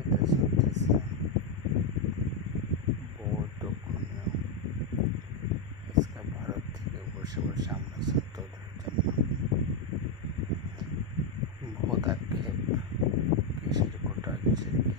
এটা চলতেছে বহু দুঃখনীয়। আজকে ভারত থেকে বসে বসে আমরা ছাত্রদের জন্য বহুত আক্ষেপ, কিসের কোটা, কিসের